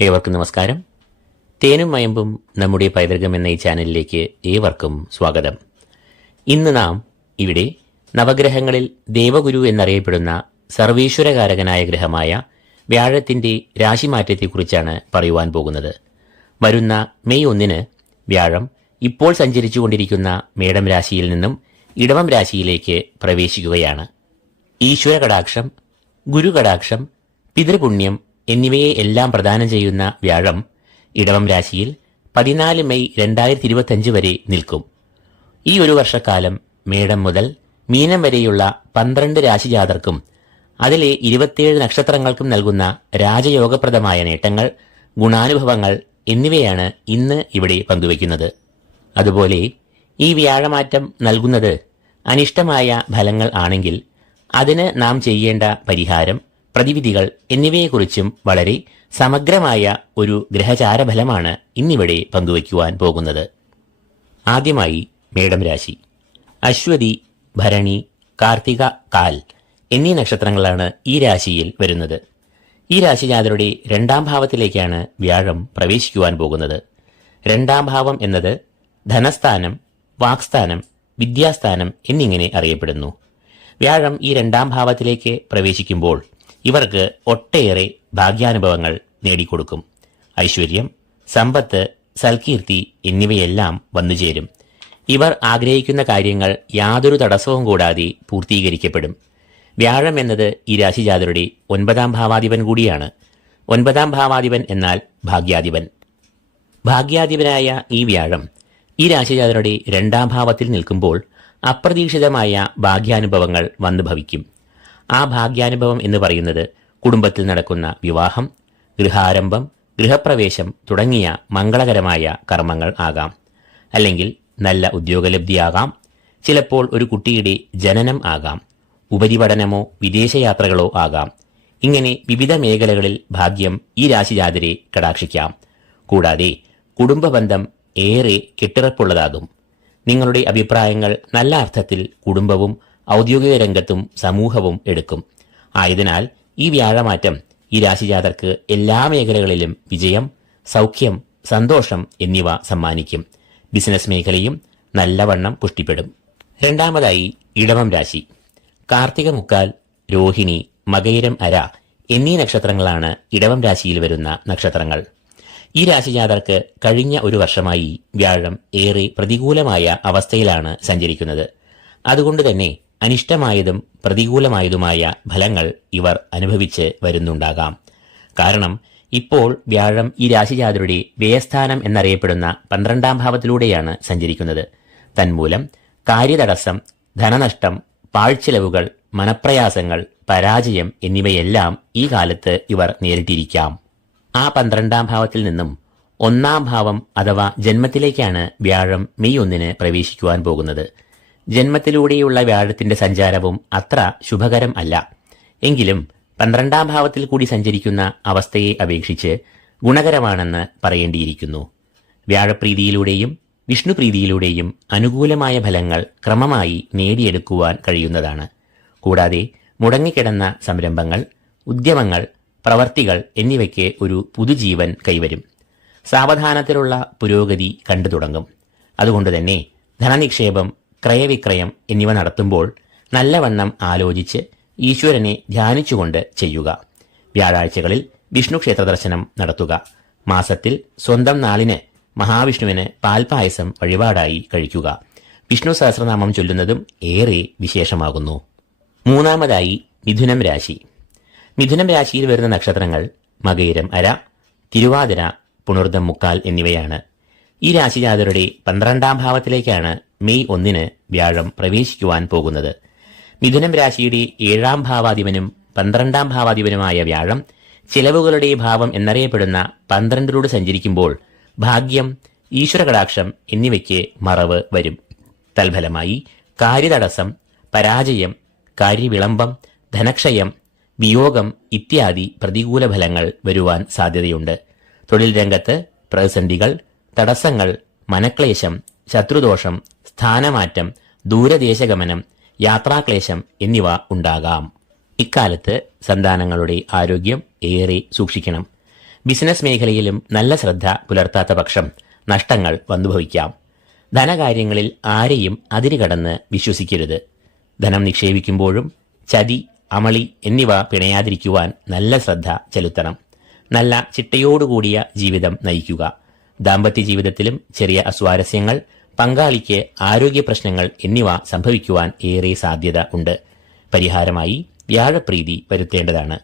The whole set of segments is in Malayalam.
ഏവർക്കും നമസ്കാരം. തേനും മയമ്പും നമ്മുടെ പൈതൃകം എന്ന ഈ ചാനലിലേക്ക് ഏവർക്കും സ്വാഗതം. ഇന്ന് നാം ഇവിടെ നവഗ്രഹങ്ങളിൽ ദേവഗുരു എന്നറിയപ്പെടുന്ന സർവീശ്വരകാരകനായ ഗ്രഹമായ വ്യാഴത്തിന്റെ രാശിമാറ്റത്തെക്കുറിച്ചാണ് പറയുവാൻ പോകുന്നത്. വരുന്ന മെയ് ഒന്നിന് വ്യാഴം ഇപ്പോൾ സഞ്ചരിച്ചുകൊണ്ടിരിക്കുന്ന മേടം രാശിയിൽ നിന്നും ഇടവം രാശിയിലേക്ക് പ്രവേശിക്കുകയാണ്. ഈശ്വര കടാക്ഷം ഗുരു കടാക്ഷം പിതൃപുണ്യം എന്നിവയെ എല്ലാം പ്രദാനം ചെയ്യുന്ന വ്യാഴം ഇടവം രാശിയിൽ പതിനാല് മെയ് രണ്ടായിരത്തി ഇരുപത്തിയഞ്ച് വരെ നിൽക്കും. ഈ ഒരു വർഷക്കാലം മേടം മുതൽ മീനം വരെയുള്ള പന്ത്രണ്ട് രാശിജാതർക്കും അതിലെ ഇരുപത്തിയേഴ് നക്ഷത്രങ്ങൾക്കും നൽകുന്ന രാജയോഗപ്രദമായ നേട്ടങ്ങൾ ഗുണാനുഭവങ്ങൾ എന്നിവയാണ് ഇന്ന് ഇവിടെ പങ്കുവയ്ക്കുന്നത്. അതുപോലെ ഈ വ്യാഴമാറ്റം നൽകുന്നത് അനിഷ്ടമായ ഫലങ്ങൾ ആണെങ്കിൽ അതിന് നാം ചെയ്യേണ്ട പരിഹാരം പ്രതിവിധികൾ എന്നിവയെക്കുറിച്ചും വളരെ സമഗ്രമായ ഒരു ഗ്രഹചാരഫലമാണ് ഇന്നിവിടെ പങ്കുവയ്ക്കുവാൻ പോകുന്നത്. ആദ്യമായി മേടം രാശി. അശ്വതി ഭരണി കാർത്തിക കാൽ എന്നീ നക്ഷത്രങ്ങളാണ് ഈ രാശിയിൽ വരുന്നത്. ഈ രാശി ജാതരുടെ രണ്ടാം ഭാവത്തിലേക്കാണ് വ്യാഴം പ്രവേശിക്കുവാൻ പോകുന്നത്. രണ്ടാം ഭാവം എന്നത് ധനസ്ഥാനം വാക്സ്ഥാനം വിദ്യാസ്ഥാനം എന്നിങ്ങനെ അറിയപ്പെടുന്നു. വ്യാഴം ഈ രണ്ടാം ഭാവത്തിലേക്ക് പ്രവേശിക്കുമ്പോൾ ഇവർക്ക് ഒട്ടേറെ ഭാഗ്യാനുഭവങ്ങൾ നേടിക്കൊടുക്കും. ഐശ്വര്യം സമ്പത്ത് സൽകീർത്തി എന്നിവയെല്ലാം വന്നുചേരും ഇവർ ആഗ്രഹിക്കുന്ന കാര്യങ്ങൾ യാതൊരു തടസ്സവും കൂടാതെ പൂർത്തീകരിക്കപ്പെടും. വ്യാഴം എന്നത് ഈ രാശിജാതരുടെ ഒൻപതാം ഭാവാധിപൻ കൂടിയാണ്. ഒൻപതാം ഭാവാധിപൻ എന്നാൽ ഭാഗ്യാധിപൻ. ഭാഗ്യാധിപനായ ഈ വ്യാഴം ഈ രാശിജാതരുടെ രണ്ടാം ഭാവത്തിൽ നിൽക്കുമ്പോൾ അപ്രതീക്ഷിതമായ ഭാഗ്യാനുഭവങ്ങൾ വന്നു ഭവിക്കും ആ ഭാഗ്യാനുഭവം എന്ന് പറയുന്നത് കുടുംബത്തിൽ നടക്കുന്ന വിവാഹം ഗൃഹാരംഭം ഗൃഹപ്രവേശം തുടങ്ങിയ മംഗളകരമായ കർമ്മങ്ങൾ ആകാം. അല്ലെങ്കിൽ നല്ല ഉദ്യോഗലബ്ധിയാകാം. ചിലപ്പോൾ ഒരു കുട്ടിയുടെ ജനനം ആകാം. ഉപരിപഠനമോ വിദേശയാത്രകളോ ആകാം. ഇങ്ങനെ വിവിധ മേഖലകളിൽ ഭാഗ്യം ഈ രാശിജാതരെ കടാക്ഷിക്കാം. കൂടാതെ കുടുംബബന്ധം ഏറെ കെട്ടിറപ്പുള്ളതാകും. നിങ്ങളുടെ അഭിപ്രായങ്ങൾ നല്ല അർത്ഥത്തിൽ കുടുംബവും ഔദ്യോഗിക രംഗത്തും സമൂഹവും എടുക്കും. ആയതിനാൽ ഈ വ്യാഴമാറ്റം ഈ രാശിജാതർക്ക് എല്ലാ മേഖലകളിലും വിജയം സൗഖ്യം സന്തോഷം എന്നിവ സമ്മാനിക്കും. ബിസിനസ് മേഖലയും നല്ലവണ്ണം പുഷ്ടിപ്പെടും. രണ്ടാമതായി ഇടവം രാശി. കാർത്തിക മുക്കാൽ രോഹിണി മകയിരം അര എന്നീ നക്ഷത്രങ്ങളാണ് ഇടവം രാശിയിൽ വരുന്ന നക്ഷത്രങ്ങൾ. ഈ രാശിജാതർക്ക് കഴിഞ്ഞ ഒരു വർഷമായി വ്യാഴം ഏറെ പ്രതികൂലമായ അവസ്ഥയിലാണ് സഞ്ചരിക്കുന്നത്. അതുകൊണ്ട് തന്നെ അനിഷ്ടമായതും പ്രതികൂലമായതുമായ ഫലങ്ങൾ ഇവർ അനുഭവിച്ച് വരുന്നുണ്ടാകാം. കാരണം ഇപ്പോൾ വ്യാഴം ഈ രാശിജാതരുടെ വ്യയസ്ഥാനം എന്നറിയപ്പെടുന്ന പന്ത്രണ്ടാം ഭാവത്തിലൂടെയാണ് സഞ്ചരിക്കുന്നത്. തന്മൂലം കാര്യതടസ്സം ധനനഷ്ടം പാഴ്ചെലവുകൾ മനപ്രയാസങ്ങൾ പരാജയം എന്നിവയെല്ലാം ഈ കാലത്ത് ഇവർ നേരിട്ടിരിക്കാം. ആ പന്ത്രണ്ടാം ഭാവത്തിൽ നിന്നും ഒന്നാം ഭാവം അഥവാ ജന്മത്തിലേക്കാണ് വ്യാഴം മെയ് ഒന്നിന് പ്രവേശിക്കുവാൻ പോകുന്നത്. ജന്മത്തിലൂടെയുള്ള വ്യാഴത്തിന്റെ സഞ്ചാരവും അത്ര ശുഭകരം അല്ല. എങ്കിലും പന്ത്രണ്ടാം ഭാവത്തിൽ കൂടി സഞ്ചരിക്കുന്ന അവസ്ഥയെ അപേക്ഷിച്ച് ഗുണകരമാണെന്ന് പറയേണ്ടിയിരിക്കുന്നു. വ്യാഴപ്രീതിയിലൂടെയും വിഷ്ണുപ്രീതിയിലൂടെയും അനുകൂലമായ ഫലങ്ങൾ ക്രമമായി നേടിയെടുക്കുവാൻ കഴിയുന്നതാണ്. കൂടാതെ മുടങ്ങിക്കിടന്ന സംരംഭങ്ങൾ ഉദ്യമങ്ങൾ പ്രവർത്തികൾ എന്നിവയ്ക്ക് ഒരു പുതുജീവൻ കൈവരും. സാവധാനത്തിലുള്ള പുരോഗതി കണ്ടു തുടങ്ങും അതുകൊണ്ട് തന്നെ ധനനിക്ഷേപം ക്രയവിക്രയം എന്നിവ നടത്തുമ്പോൾ നല്ലവണ്ണം ആലോചിച്ച് ഈശ്വരനെ ധ്യാനിച്ചുകൊണ്ട് ചെയ്യുക. വ്യാഴാഴ്ചകളിൽ വിഷ്ണു ക്ഷേത്ര ദർശനം നടത്തുക. മാസത്തിൽ സ്വന്തം നാളിന് മഹാവിഷ്ണുവിന് പാൽപായസം വഴിപാടായി കഴിക്കുക. വിഷ്ണു സഹസ്രനാമം ചൊല്ലുന്നതും ഏറെ വിശേഷമാകുന്നു. മൂന്നാമതായി മിഥുനം രാശി. മിഥുനം രാശിയിൽ വരുന്ന നക്ഷത്രങ്ങൾ മകയിരം അര തിരുവാതിര പുണർദം മുക്കാൽ എന്നിവയാണ്. ഈ രാശിജാതരുടെ പന്ത്രണ്ടാം ഭാവത്തിലേക്കാണ് മെയ് ഒന്നിന് വ്യാഴം പ്രവേശിക്കുവാൻ പോകുന്നത്. മിഥുനം രാശിയുടെ ഏഴാം ഭാവാധിപനും പന്ത്രണ്ടാം ഭാവാധിപനുമായ വ്യാഴം ചിലവുകളുടെ ഭാവം എന്നറിയപ്പെടുന്ന പന്ത്രണ്ടിലൂടെ സഞ്ചരിക്കുമ്പോൾ ഭാഗ്യം ഈശ്വരകടാക്ഷം എന്നിവയ്ക്ക് മറവ് വരും. തൽഫലമായി കാര്യതടസ്സം പരാജയം കാര്യവിളംബം ധനക്ഷയം വിയോഗം ഇത്യാദി പ്രതികൂല ഫലങ്ങൾ വരുവാൻ സാധ്യതയുണ്ട്. തൊഴിൽ രംഗത്ത് പ്രതിസന്ധികൾ തടസ്സങ്ങൾ മനക്ലേശം ശത്രുദോഷം സ്ഥാനമാറ്റം ദൂരദേശഗമനം യാത്രാക്ലേശം എന്നിവ ഉണ്ടാകാം. ഇക്കാലത്ത് സന്താനങ്ങളുടെ ആരോഗ്യം ഏറെ സൂക്ഷിക്കണം. ബിസിനസ് മേഖലയിലും നല്ല ശ്രദ്ധ പുലർത്താത്ത പക്ഷം നഷ്ടങ്ങൾ വന്നുഭവിക്കാം. ധനകാര്യങ്ങളിൽ ആരെയും അതിരുകടന്ന് വിശ്വസിക്കരുത്. ധനം നിക്ഷേപിക്കുമ്പോഴും ചതി അമളി എന്നിവ പിണയാതിരിക്കുവാൻ നല്ല ശ്രദ്ധ ചെലുത്തണം. നല്ല ചിട്ടയോടുകൂടിയ ജീവിതം നയിക്കുക. ദാമ്പത്യ ജീവിതത്തിലും ചെറിയ അസ്വാരസ്യങ്ങൾ പങ്കാളിക്ക് ആരോഗ്യ പ്രശ്നങ്ങൾ എന്നിവ സംഭവിക്കുവാൻ ഏറെ സാധ്യത ഉണ്ട്. പരിഹാരമായി വ്യാഴപ്രീതി വരുത്തേണ്ടതാണ്.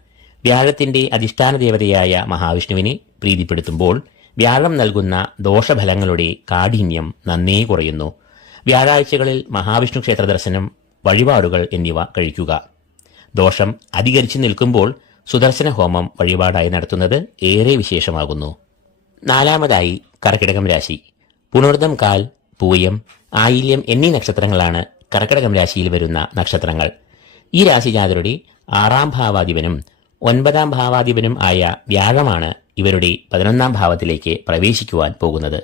വ്യാഴത്തിന്റെ അധിഷ്ഠാന ദേവതയായ മഹാവിഷ്ണുവിനെ പ്രീതിപ്പെടുത്തുമ്പോൾ വ്യാഴം നൽകുന്ന ദോഷഫലങ്ങളുടെ കാഠിന്യം നന്നേ കുറയുന്നു. വ്യാഴാഴ്ചകളിൽ മഹാവിഷ്ണു ക്ഷേത്ര ദർശനം വഴിപാടുകൾ എന്നിവ കഴിക്കുക. ദോഷം അധികരിച്ചു നിൽക്കുമ്പോൾ സുദർശന ഹോമം വഴിപാടായി നടത്തുന്നത് ഏറെ വിശേഷമാകുന്നു. നാലാമതായി കർക്കിടകം രാശി. പുണർദം കാൽ പൂയം ആയില്യം എന്നീ നക്ഷത്രങ്ങളാണ് കർക്കിടകം രാശിയിൽ വരുന്ന നക്ഷത്രങ്ങൾ. ഈ രാശിജാതരുടെ ആറാം ഭാവാധിപനും ഒൻപതാം ഭാവാധിപനും ആയ വ്യാഴമാണ് ഇവരുടെ പതിനൊന്നാം ഭാവത്തിലേക്ക് പ്രവേശിക്കുവാൻ പോകുന്നത്.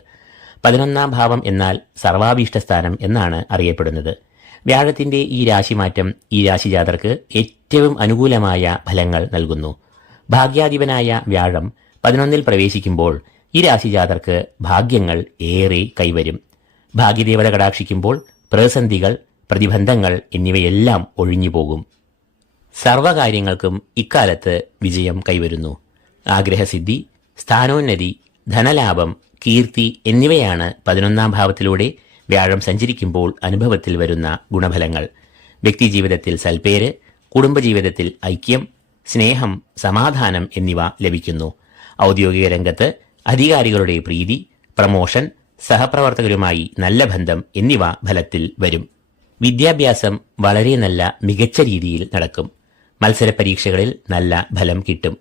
പതിനൊന്നാം ഭാവം എന്നാൽ സർവാഭീഷ്ടസ്ഥാനം എന്നാണ് അറിയപ്പെടുന്നത്. വ്യാഴത്തിന്റെ ഈ രാശിമാറ്റം ഈ രാശിജാതർക്ക് ഏറ്റവും അനുകൂലമായ ഫലങ്ങൾ നൽകുന്നു. ഭാഗ്യാധിപനായ വ്യാഴം പതിനൊന്നിൽ പ്രവേശിക്കുമ്പോൾ ഈ രാശിജാതർക്ക് ഭാഗ്യങ്ങൾ ഏറെ കൈവരും. ഭാഗ്യദേവത കടാക്ഷിക്കുമ്പോൾ പ്രതിസന്ധികൾ പ്രതിബന്ധങ്ങൾ എന്നിവയെല്ലാം ഒഴിഞ്ഞു ഒഴിഞ്ഞുപോകും. സർവകാര്യങ്ങൾക്കും ഇക്കാലത്ത് വിജയം കൈവരുന്നു. ആഗ്രഹസിദ്ധി സ്ഥാനോന്നതി ധനലാഭം കീർത്തി എന്നിവയാണ് പതിനൊന്നാം ഭാവത്തിലൂടെ വ്യാഴം സഞ്ചരിക്കുമ്പോൾ അനുഭവത്തിൽ വരുന്ന ഗുണഫലങ്ങൾ. വ്യക്തിജീവിതത്തിൽ സൽപ്പേര് കുടുംബജീവിതത്തിൽ ഐക്യം സ്നേഹം സമാധാനം എന്നിവ ലഭിക്കുന്നു. ഔദ്യോഗിക രംഗത്ത് അധികാരികളുടെ പ്രീതി പ്രമോഷൻ സഹപ്രവർത്തകരുമായി നല്ല ബന്ധം എന്നിവ ഫലത്തിൽ വരും. വിദ്യാഭ്യാസം വളരെ നല്ല മികച്ച രീതിയിൽ നടക്കും. മത്സര പരീക്ഷകളിൽ നല്ല ഫലം കിട്ടും.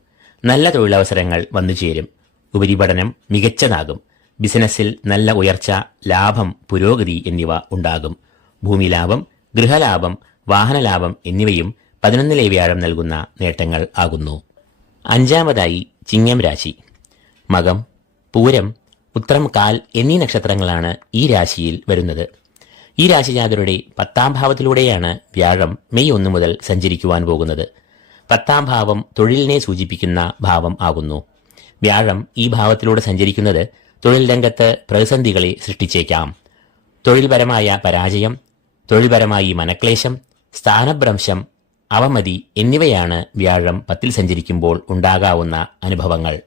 നല്ല തൊഴിലവസരങ്ങൾ വന്നു ചേരും. ഉപരിപഠനം മികച്ചതാകും. ബിസിനസ്സിൽ നല്ല ഉയർച്ച ലാഭം പുരോഗതി എന്നിവ ഉണ്ടാകും. ഭൂമി ലാഭം ഗൃഹലാഭം വാഹനലാഭം എന്നിവയും പതിനൊന്നിലെ വ്യാഴം നൽകുന്ന നേട്ടങ്ങൾ ആകുന്നു. അഞ്ചാമതായി ചിങ്ങം രാശി. മകം പൂരം ഉത്രം കാൽ എന്നീ നക്ഷത്രങ്ങളാണ് ഈ രാശിയിൽ വരുന്നത്. ഈ രാശിജാതരുടെ പത്താം ഭാവത്തിലൂടെയാണ് വ്യാഴം മെയ് ഒന്ന് മുതൽ സഞ്ചരിക്കുവാൻ പോകുന്നത്. പത്താം ഭാവം തൊഴിലിനെ സൂചിപ്പിക്കുന്ന ഭാവം ആകുന്നു. വ്യാഴം ഈ ഭാവത്തിലൂടെ സഞ്ചരിക്കുന്നത് തൊഴിൽ രംഗത്ത് പ്രതിസന്ധികളെ സൃഷ്ടിച്ചേക്കാം. തൊഴിൽപരമായ പരാജയം തൊഴിൽപരമായി മനക്ലേശം സ്ഥാനഭ്രംശം അവമതി എന്നിവയാണ് വ്യാഴം പത്തിൽ സഞ്ചരിക്കുമ്പോൾ ഉണ്ടാകാവുന്ന അനുഭവങ്ങൾ.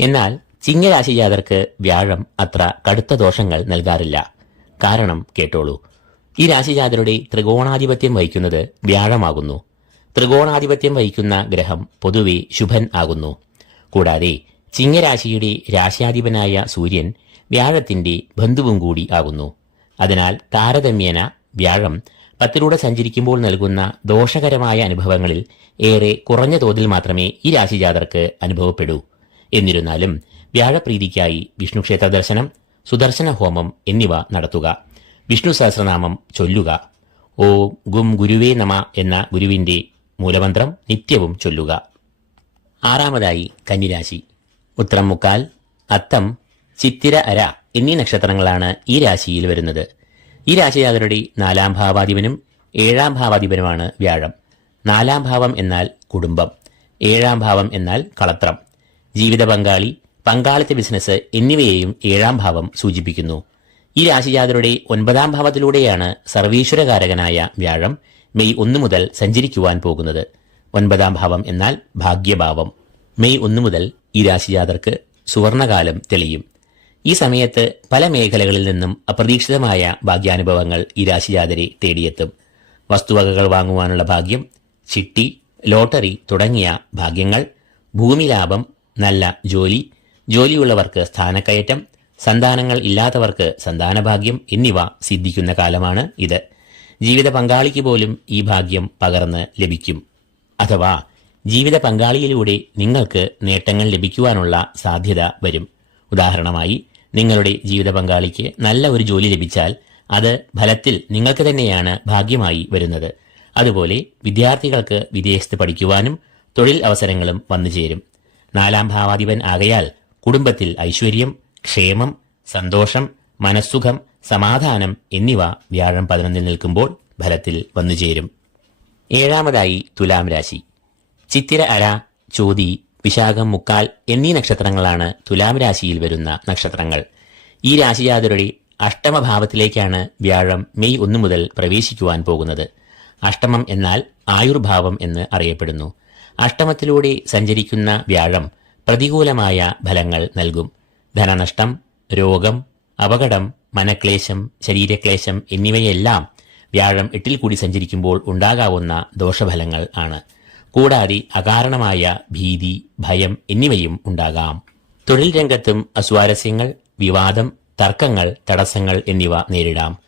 എന്നാൽ ചിങ്ങരാശിജാതർക്ക് വ്യാഴം അത്ര കടുത്ത ദോഷങ്ങൾ നൽകാറില്ല. കാരണം കേട്ടോളൂ. ഈ രാശിജാതരുടെ ത്രികോണാധിപത്യം വഹിക്കുന്നത് വ്യാഴമാകുന്നു. ത്രികോണാധിപത്യം വഹിക്കുന്ന ഗ്രഹം പൊതുവെ ശുഭൻ ആകുന്നു. കൂടാതെ ചിങ്ങരാശിയുടെ രാശ്യാധിപനായ സൂര്യൻ വ്യാഴത്തിന്റെ ബന്ധുവും കൂടി ആകുന്നു. അതിനാൽ താരതമ്യേന വ്യാഴം പത്തിലൂടെ സഞ്ചരിക്കുമ്പോൾ നൽകുന്ന ദോഷകരമായ അനുഭവങ്ങളിൽ ഏറെ കുറഞ്ഞ തോതിൽ മാത്രമേ ഈ രാശിജാതർക്ക് അനുഭവപ്പെടൂ. എന്നിരുന്നാലും വ്യാഴപ്രീതിക്കായി വിഷ്ണു ക്ഷേത്ര ദർശനം സുദർശന ഹോമം എന്നിവ നടത്തുക. വിഷ്ണു സഹസ്രനാമം ചൊല്ലുക. ഓ ഗും ഗുരുവേ നമ എന്ന ഗുരുവിന്റെ മൂലമന്ത്രം നിത്യവും ചൊല്ലുക. ആറാമതായി കന്നിരാശി. ഉത്രം മുക്കാൽ അത്തം ചിത്തിര അര എന്നീ നക്ഷത്രങ്ങളാണ് ഈ രാശിയിൽ വരുന്നത്. ഈ രാശിജാതരുടെ നാലാം ഭാവാധിപനും ഏഴാം ഭാവാധിപനുമാണ് വ്യാഴം. നാലാം ഭാവം എന്നാൽ കുടുംബം. ഏഴാം ഭാവം എന്നാൽ കളത്രം. ജീവിത പങ്കാളി പങ്കാളിത്ത ബിസിനസ് എന്നിവയെയും ഏഴാം ഭാവം സൂചിപ്പിക്കുന്നു. ഈ രാശിജാതരുടെ ഒൻപതാം ഭാവത്തിലൂടെയാണ് സർവീശ്വരകാരകനായ വ്യാഴം മെയ് ഒന്ന് മുതൽ സഞ്ചരിക്കുവാൻ പോകുന്നത്. ഒൻപതാം ഭാവം എന്നാൽ ഭാഗ്യഭാവം. മെയ് ഒന്ന് മുതൽ ഈ രാശിജാതർക്ക് സുവർണകാലം തെളിയും. ഈ സമയത്ത് പല മേഖലകളിൽ നിന്നും അപ്രതീക്ഷിതമായ ഭാഗ്യാനുഭവങ്ങൾ ഈ രാശിജാതരെ തേടിയെത്തും. വസ്തുവകകൾ വാങ്ങുവാനുള്ള ഭാഗ്യം ചിട്ടി ലോട്ടറി തുടങ്ങിയ ഭാഗ്യങ്ങൾ ഭൂമി ലാഭം നല്ല ജോലി ജോലിയുള്ളവർക്ക് സ്ഥാനക്കയറ്റം സന്താനങ്ങൾ ഇല്ലാത്തവർക്ക് സന്താനഭാഗ്യം എന്നിവ സിദ്ധിക്കുന്ന കാലമാണ് ഇത്. ജീവിത പങ്കാളിക്ക് പോലും ഈ ഭാഗ്യം പകർന്ന് ലഭിക്കും. അഥവാ ജീവിത പങ്കാളിയിലൂടെ നിങ്ങൾക്ക് നേട്ടങ്ങൾ ലഭിക്കുവാനുള്ള സാധ്യത വരും. ഉദാഹരണമായി നിങ്ങളുടെ ജീവിത പങ്കാളിക്ക് നല്ല ഒരു ജോലി ലഭിച്ചാൽ അത് ഫലത്തിൽ നിങ്ങൾക്ക് തന്നെയാണ് ഭാഗ്യമായി വരുന്നത്. അതുപോലെ വിദ്യാർത്ഥികൾക്ക് വിദേശത്ത് പഠിക്കുവാനും തൊഴിൽ അവസരങ്ങളും വന്നു ചേരും നാലാം ഭാവാധിപൻ ആകയാൽ കുടുംബത്തിൽ ഐശ്വര്യം ക്ഷേമം സന്തോഷം മനസ്സുഖം സമാധാനം എന്നിവ വ്യാഴം പതിനൊന്നിൽ നിൽക്കുമ്പോൾ ഫലത്തിൽ വന്നുചേരും ഏഴാമതായി തുലാം രാശി. ചിത്തിര അര ചോതി വിശാഖം മുക്കാൽ എന്നീ നക്ഷത്രങ്ങളാണ് തുലാം രാശിയിൽ വരുന്ന നക്ഷത്രങ്ങൾ. ഈ രാശിജാതരുടെ അഷ്ടമഭാവത്തിലേക്കാണ് വ്യാഴം മെയ് ഒന്നു മുതൽ പ്രവേശിക്കുവാൻ പോകുന്നത്. അഷ്ടമം എന്നാൽ ആയുർഭാവം എന്ന് അറിയപ്പെടുന്നു. അഷ്ടമത്തിലൂടെ സഞ്ചരിക്കുന്ന വ്യാഴം പ്രതികൂലമായ ഫലങ്ങൾ നൽകും. ധനനഷ്ടം രോഗം അപകടം മനക്ലേശം ശരീരക്ലേശം എന്നിവയെല്ലാം വ്യാഴം എട്ടിൽ കൂടി സഞ്ചരിക്കുമ്പോൾ ഉണ്ടാകാവുന്ന ദോഷഫലങ്ങൾ ആണ്. കൂടാതെ അകാരണമായ ഭീതി ഭയം എന്നിവയും ഉണ്ടാകാം. തൊഴിൽ രംഗത്തും അസ്വാരസ്യങ്ങൾ വിവാദം തർക്കങ്ങൾ തടസ്സങ്ങൾ എന്നിവ നേരിടാം.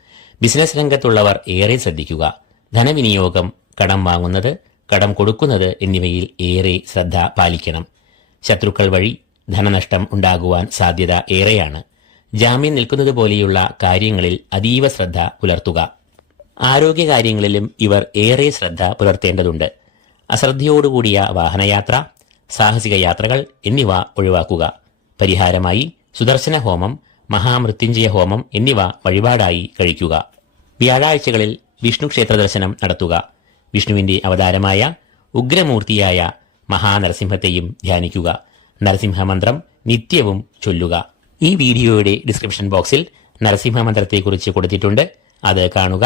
ബിസിനസ് രംഗത്തുള്ളവർ ഏറെ ശ്രദ്ധിക്കുക. ധനവിനിയോഗം കടം വാങ്ങുന്നത് കടം കൊടുക്കുന്നത് എന്നിവയിൽ ഏറെ ശ്രദ്ധ പാലിക്കണം. ശത്രുക്കൾ വഴി ധനനഷ്ടം ഉണ്ടാകുവാൻ സാധ്യത ഏറെയാണ്. ജാമ്യം നിൽക്കുന്നത് പോലെയുള്ള കാര്യങ്ങളിൽ അതീവ ശ്രദ്ധ പുലർത്തുക. ആരോഗ്യകാര്യങ്ങളിലും ഇവർ ഏറെ ശ്രദ്ധ പുലർത്തേണ്ടതുണ്ട്. അശ്രദ്ധയോടുകൂടിയ വാഹനയാത്ര സാഹസിക യാത്രകൾ എന്നിവ ഒഴിവാക്കുക. പരിഹാരമായി സുദർശന ഹോമം മഹാമൃത്യുഞ്ജയ ഹോമം എന്നിവ വഴിപാടായി കഴിക്കുക. വ്യാഴാഴ്ചകളിൽ വിഷ്ണു ക്ഷേത്ര ദർശനം നടത്തുക. വിഷ്ണുവിന്റെ അവതാരമായ ഉഗ്രമൂർത്തിയായ മഹാനരസിംഹത്തെയും ധ്യാനിക്കുക. നരസിംഹ മന്ത്രം നിത്യവും ചൊല്ലുക. ഈ വീഡിയോയുടെ ഡിസ്ക്രിപ്ഷൻ ബോക്സിൽ നരസിംഹ മന്ത്രത്തെക്കുറിച്ച് കൊടുത്തിട്ടുണ്ട്. അത് കാണുക.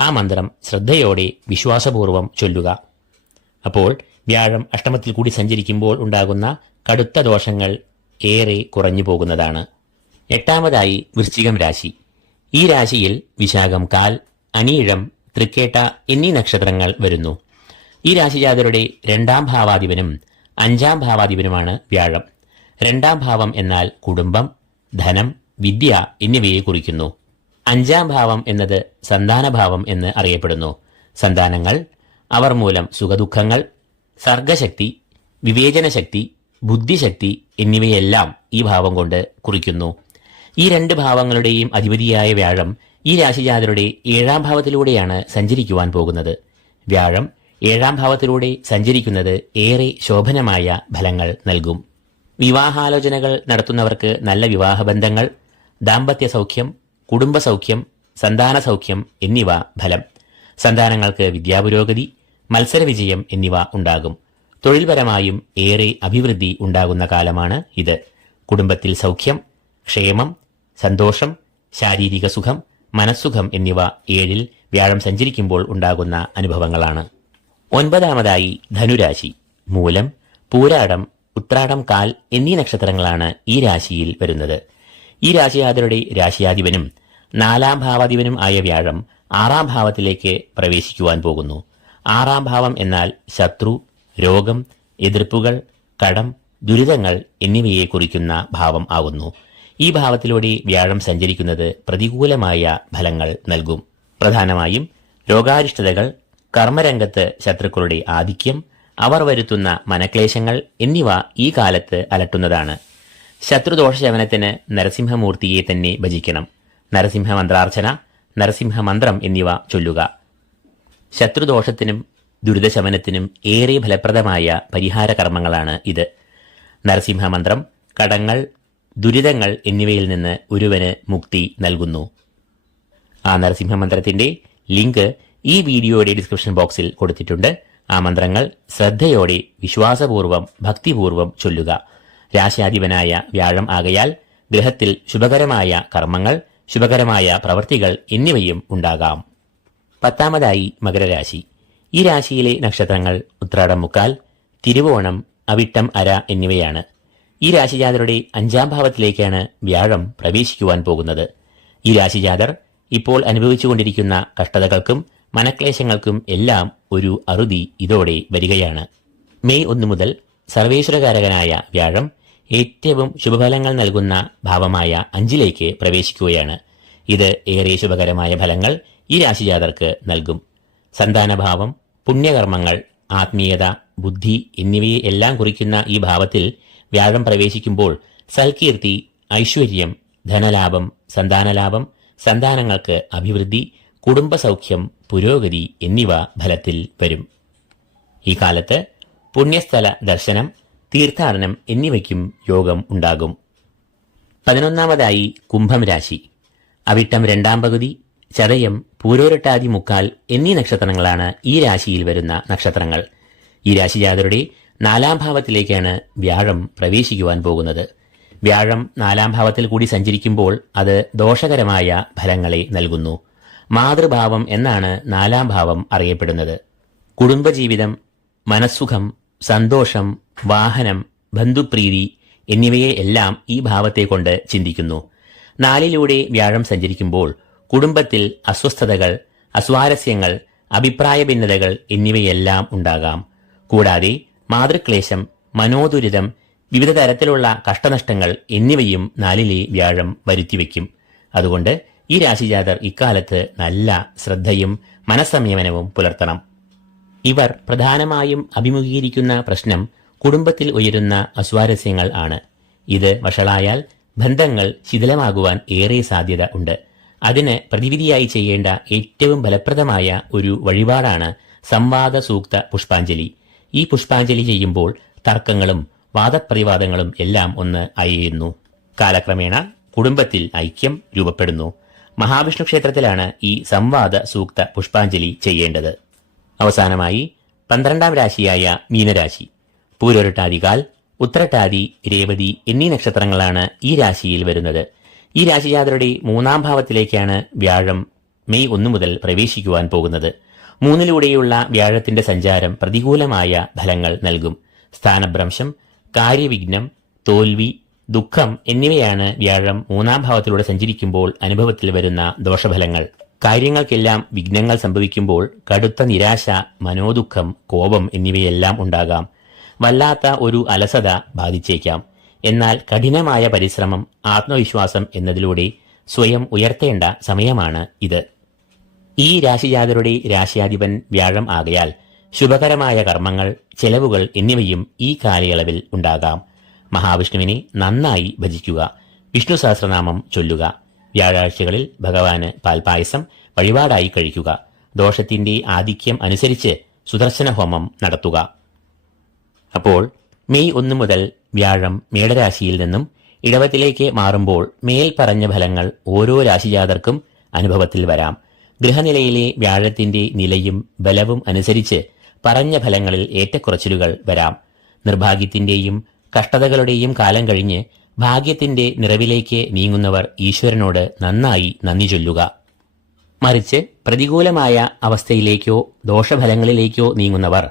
ആ മന്ത്രം ശ്രദ്ധയോടെ വിശ്വാസപൂർവം ചൊല്ലുക. അപ്പോൾ വ്യാഴം അഷ്ടമത്തിൽ കൂടി സഞ്ചരിക്കുമ്പോൾ ഉണ്ടാകുന്ന കടുത്ത ദോഷങ്ങൾ ഏറെ കുറഞ്ഞു പോകുന്നതാണ്. എട്ടാമതായി വൃശ്ചികം രാശി. ഈ രാശിയിൽ വിശാഖം കാൽ അനീഴം തൃക്കേട്ട എന്നീ നക്ഷത്രങ്ങൾ വരുന്നു. ഈ രാശിജാതരുടെ രണ്ടാം ഭാവാധിപനും അഞ്ചാം ഭാവാധിപനുമാണ് വ്യാഴം. രണ്ടാം ഭാവം എന്നാൽ കുടുംബം ധനം വിദ്യ എന്നിവയെ കുറിക്കുന്നു. അഞ്ചാം ഭാവം എന്നത് സന്താനഭാവം എന്ന് അറിയപ്പെടുന്നു. സന്താനങ്ങൾ അവർ മൂലം സുഖദുഃഖങ്ങൾ സർഗശക്തി വിവേചനശക്തി ബുദ്ധിശക്തി എന്നിവയെല്ലാം ഈ ഭാവം കൊണ്ട് കുറിക്കുന്നു. ഈ രണ്ട് ഭാവങ്ങളുടെയും അധിപതിയായ വ്യാഴം ഈ രാശിജാതരുടെ ഏഴാം ഭാവത്തിലൂടെയാണ് സഞ്ചരിക്കുവാൻ പോകുന്നത്. വ്യാഴം ഏഴാം ഭാവത്തിലൂടെ സഞ്ചരിക്കുന്നത് ഏറെ ശോഭനമായ ഫലങ്ങൾ നൽകും. വിവാഹാലോചനകൾ നടത്തുന്നവർക്ക് നല്ല വിവാഹബന്ധങ്ങൾ ദാമ്പത്യ സൗഖ്യം കുടുംബ സൗഖ്യം സന്താന സൗഖ്യം എന്നിവ ഫലം. സന്താനങ്ങൾക്ക് വിദ്യാപുരോഗതി മത്സരവിജയം എന്നിവ ഉണ്ടാകും. തൊഴിൽപരമായും ഏറെ അഭിവൃദ്ധി ഉണ്ടാകുന്ന കാലമാണ് ഇത്. കുടുംബത്തിൽ സൗഖ്യം ക്ഷേമം സന്തോഷം ശാരീരിക സുഖം മനസ്സുഖം എന്നിവ ഏഴിൽ വ്യാഴം സഞ്ചരിക്കുമ്പോൾ ഉണ്ടാകുന്ന അനുഭവങ്ങളാണ്. ഒൻപതാമതായി ധനുരാശി. മൂലം പൂരാടം ഉത്രാടം കാൽ എന്നീ നക്ഷത്രങ്ങളാണ് ഈ രാശിയിൽ വരുന്നത്. ഈ രാശിയാതരുടെ രാശിയാധിപനും നാലാം ഭാവാധിപനും ആയ വ്യാഴം ആറാം ഭാവത്തിലേക്ക് പ്രവേശിക്കുവാൻ പോകുന്നു. ആറാം ഭാവം എന്നാൽ ശത്രു രോഗം എതിർപ്പുകൾ കടം ദുരിതങ്ങൾ എന്നിവയെ കുറിക്കുന്ന ഭാവം ആകുന്നു. ഈ ഭാവത്തിലൂടെ വ്യാഴം സഞ്ചരിക്കുന്നത് പ്രതികൂലമായ ഫലങ്ങൾ നൽകും. പ്രധാനമായും രോഗാരിഷ്ടതകൾ കർമ്മരംഗത്ത് ശത്രുക്കളുടെ ആധിക്യം അവർ വരുത്തുന്ന മനക്ലേശങ്ങൾ എന്നിവ ഈ കാലത്ത് അലട്ടുന്നതാണ്. ശത്രുദോഷ ശമനത്തിന് നരസിംഹമൂർത്തിയെ തന്നെ ഭജിക്കണം. നരസിംഹ മന്ത്രാർച്ചന നരസിംഹ മന്ത്രം എന്നിവ ചൊല്ലുക. ശത്രുദോഷത്തിനും ദുരിതശമനത്തിനും ഏറെ ഫലപ്രദമായ പരിഹാര കർമ്മങ്ങളാണ് ഇത്. നരസിംഹമന്ത്രം കടങ്ങൾ ദുരിതങ്ങൾ എന്നിവയിൽ നിന്ന് ഒരുവന് മുക്തി നൽകുന്നു. ആ നരസിംഹമന്ത്രത്തിന്റെ ലിങ്ക് ഈ വീഡിയോയുടെ ഡിസ്ക്രിപ്ഷൻ ബോക്സിൽ കൊടുത്തിട്ടുണ്ട് ആ മന്ത്രങ്ങൾ ശ്രദ്ധയോടെ വിശ്വാസപൂർവം ഭക്തിപൂർവം ചൊല്ലുക. രാശാധിപനായ വ്യാഴം ആകയാൽ ഗ്രഹത്തിൽ ശുഭകരമായ കർമ്മങ്ങൾ ശുഭകരമായ പ്രവൃത്തികൾ എന്നിവയും ഉണ്ടാകാം. പത്താമതായി മകരരാശി. ഈ രാശിയിലെ നക്ഷത്രങ്ങൾ ഉത്രാടം മുക്കാൽ തിരുവോണം അവിട്ടം അര എന്നിവയാണ്. ഈ രാശിജാതരുടെ അഞ്ചാം ഭാവത്തിലേക്കാണ് വ്യാഴം പ്രവേശിക്കുവാൻ പോകുന്നത്. ഈ രാശിജാതർ ഇപ്പോൾ അനുഭവിച്ചുകൊണ്ടിരിക്കുന്ന കഷ്ടതകൾക്കും മനക്ലേശങ്ങൾക്കും എല്ലാം ഒരു അറുതി ഇതോടെ വരികയാണ്. മെയ് ഒന്ന് മുതൽ സർവേശ്വരകാരകനായ വ്യാഴം ഏറ്റവും ശുഭഫലങ്ങൾ നൽകുന്ന ഭാവമായ അഞ്ചിലേക്ക് പ്രവേശിക്കുകയാണ്. ഇത് ഏറെ ശുഭകരമായ ഫലങ്ങൾ ഈ രാശിജാതർക്ക് നൽകും. സന്താനഭാവം പുണ്യകർമ്മങ്ങൾ ആത്മീയത ബുദ്ധി എന്നിവയെ എല്ലാം കുറിക്കുന്ന ഈ ഭാവത്തിൽ വ്യാഴം പ്രവേശിക്കുമ്പോൾ സൽകീർത്തി ഐശ്വര്യം ധനലാഭം സന്താനലാഭം സന്താനങ്ങൾക്ക് അഭിവൃദ്ധി കുടുംബസൗഖ്യം പുരോഗതി എന്നിവ ഫലത്തിൽ വരും. ഈ കാലത്ത് പുണ്യസ്ഥല ദർശനം തീർത്ഥാടനം എന്നിവയ്ക്കും യോഗം ഉണ്ടാകും. പതിനൊന്നാമതായി കുംഭം രാശി. അവിട്ടം രണ്ടാം പകുതി ചതയം പൂരോരട്ടാതി മുക്കാൽ എന്നീ നക്ഷത്രങ്ങളാണ് ഈ രാശിയിൽ വരുന്ന നക്ഷത്രങ്ങൾ. ഈ രാശി ജാതരുടെ നാലാം ഭാവത്തിലേക്കാണ് വ്യാഴം പ്രവേശിക്കുവാൻ പോകുന്നത്. വ്യാഴം നാലാം ഭാവത്തിൽ കൂടി സഞ്ചരിക്കുമ്പോൾ അത് ദോഷകരമായ ഫലങ്ങളെ നൽകുന്നു. മാതൃഭാവം എന്നാണ് നാലാം ഭാവം അറിയപ്പെടുന്നത്. കുടുംബജീവിതം മനസ്സുഖം സന്തോഷം വാഹനം ബന്ധുപ്രീതി എന്നിവയെ എല്ലാം ഈ ഭാവത്തെ കൊണ്ട് ചിന്തിക്കുന്നു. നാലിലൂടെ വ്യാഴം സഞ്ചരിക്കുമ്പോൾ കുടുംബത്തിൽ അസ്വസ്ഥതകൾ അസ്വാരസ്യങ്ങൾ അഭിപ്രായ ഭിന്നതകൾ എന്നിവയെല്ലാം ഉണ്ടാകാം. കൂടാതെ മാതൃക്ലേശം മനോദുരിതം വിവിധ തരത്തിലുള്ള കഷ്ടനഷ്ടങ്ങൾ എന്നിവയും നാലിലെ വ്യാഴം വരുത്തിവെക്കും. അതുകൊണ്ട് ഈ രാശിജാതർ ഇക്കാലത്ത് നല്ല ശ്രദ്ധയും മനസ്സംയമനവും പുലർത്തണം. ഇവർ പ്രധാനമായും അഭിമുഖീകരിക്കുന്ന പ്രശ്നം കുടുംബത്തിൽ ഉയരുന്ന അസ്വാരസ്യങ്ങൾ ആണ്. ഇത് വഷളായാൽ ബന്ധങ്ങൾ ശിഥിലമാകുവാൻ ഏറെ സാധ്യത ഉണ്ട്. അതിന് പ്രതിവിധിയായി ചെയ്യേണ്ട ഏറ്റവും ഫലപ്രദമായ ഒരു വഴിപാടാണ് സംവാദ സൂക്ത പുഷ്പാഞ്ജലി. ഈ പുഷ്പാഞ്ജലി ചെയ്യുമ്പോൾ തർക്കങ്ങളും വാദപ്രതിവാദങ്ങളും എല്ലാം ഒന്ന് അയയുന്നു. കാലക്രമേണ കുടുംബത്തിൽ ഐക്യം രൂപപ്പെടുന്നു. മഹാവിഷ്ണു ക്ഷേത്രത്തിലാണ് ഈ സംവാദ സൂക്ത പുഷ്പാഞ്ജലി ചെയ്യേണ്ടത്. അവസാനമായി പന്ത്രണ്ടാം രാശിയായ മീനരാശി. പൂരൊരട്ടാതികാൽ ഉത്രട്ടാതി രേവതി എന്നീ നക്ഷത്രങ്ങളാണ് ഈ രാശിയിൽ വരുന്നത്. ഈ രാശിജാതരുടെ മൂന്നാം ഭാവത്തിലേക്കാണ് വ്യാഴം മെയ് ഒന്നു മുതൽ പ്രവേശിക്കുവാൻ പോകുന്നത്. മൂന്നിലൂടെയുള്ള വ്യാഴത്തിന്റെ സഞ്ചാരം പ്രതികൂലമായ ഫലങ്ങൾ നൽകും. സ്ഥാനഭ്രംശം കാര്യവിഘ്നം തോൽവി ദുഃഖം എന്നിവയാണ് വ്യാഴം മൂന്നാം ഭാവത്തിലൂടെ സഞ്ചരിക്കുമ്പോൾ അനുഭവത്തിൽ വരുന്ന ദോഷഫലങ്ങൾ. കാര്യങ്ങൾക്കെല്ലാം വിഘ്നങ്ങൾ സംഭവിക്കുമ്പോൾ കടുത്ത നിരാശ മനോദുഃഖം കോപം എന്നിവയെല്ലാം ഉണ്ടാകാം. വല്ലാത്ത ഒരു അലസത ബാധിച്ചേക്കാം. എന്നാൽ കഠിനമായ പരിശ്രമം ആത്മവിശ്വാസം എന്നതിലൂടെ സ്വയം ഉയർത്തേണ്ട സമയമാണ് ഇത്. ഈ രാശിജാതരുടെ രാശിയാധിപൻ വ്യാഴം ആകയാൽ ശുഭകരമായ കർമ്മങ്ങൾ ചെലവുകൾ എന്നിവയും ഈ കാലയളവിൽ ഉണ്ടാകാം. മഹാവിഷ്ണുവിനെ നന്നായി ഭജിക്കുക. വിഷ്ണു സഹസ്രനാമം ചൊല്ലുക. വ്യാഴാഴ്ചകളിൽ ഭഗവാന് പാൽപായസം വഴിപാടായി കഴിക്കുക. ദോഷത്തിന്റെ ആധിക്യം അനുസരിച്ച് സുദർശന ഹോമം നടത്തുക. അപ്പോൾ മെയ് ഒന്ന് മുതൽ വ്യാഴം മേടരാശിയിൽ നിന്നും ഇടവത്തിലേക്ക് മാറുമ്പോൾ മേൽ പറഞ്ഞ ഫലങ്ങൾ ഓരോ രാശിജാതർക്കും അനുഭവത്തിൽ വരാം. ഗൃഹനിലയിലെ വ്യാഴത്തിന്റെ നിലയും ബലവും അനുസരിച്ച് പറഞ്ഞ ഫലങ്ങളിൽ ഏറ്റക്കുറച്ചിലുകൾ വരാം. നിർഭാഗ്യത്തിന്റെയും കഷ്ടതകളുടെയും കാലം കഴിഞ്ഞ് ഭാഗ്യത്തിന്റെ നിറവിലേക്ക് നീങ്ങുന്നവർ ഈശ്വരനോട് നന്നായി നന്ദി ചൊല്ലുക. മറിച്ച് പ്രതികൂലമായ അവസ്ഥയിലേക്കോ ദോഷഫലങ്ങളിലേക്കോ നീങ്ങുന്നവർ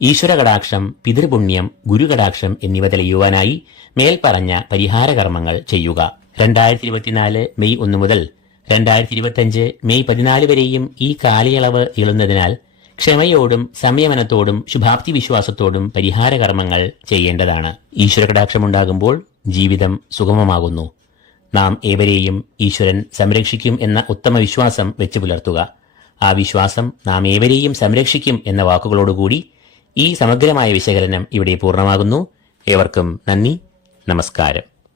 ഈശ്വരകടാക്ഷം പിതൃപുണ്യം ഗുരുകടാക്ഷം എന്നിവ തെളിയുവാനായി മേൽപ്പറഞ്ഞ പരിഹാരകർമ്മങ്ങൾ ചെയ്യുക. രണ്ടായിരത്തി ഇരുപത്തിനാല് മെയ് ഒന്ന് മുതൽ രണ്ടായിരത്തി ഇരുപത്തിയഞ്ച് മെയ് പതിനാല് വരെയും ഈ കാലയളവ് നീളുന്നതിനാൽ ക്ഷമയോടും സംയമനത്തോടും ശുഭാപ്തി വിശ്വാസത്തോടും പരിഹാരകർമ്മങ്ങൾ ചെയ്യേണ്ടതാണ്. ഈശ്വരകടാക്ഷമുണ്ടാകുമ്പോൾ ജീവിതം സുഗമമാകുന്നു. നാം ഏവരെയും ഈശ്വരൻ സംരക്ഷിക്കും എന്ന ഉത്തമ വിശ്വാസം വെച്ച് പുലർത്തുക. ആ വിശ്വാസം നാം ഏവരെയും സംരക്ഷിക്കും എന്ന വാക്കുകളോടുകൂടി ഈ സമഗ്രമായ വിശകലനം ഇവിടെ പൂർണമാകുന്നു. ഏവർക്കും നന്ദി. നമസ്കാരം.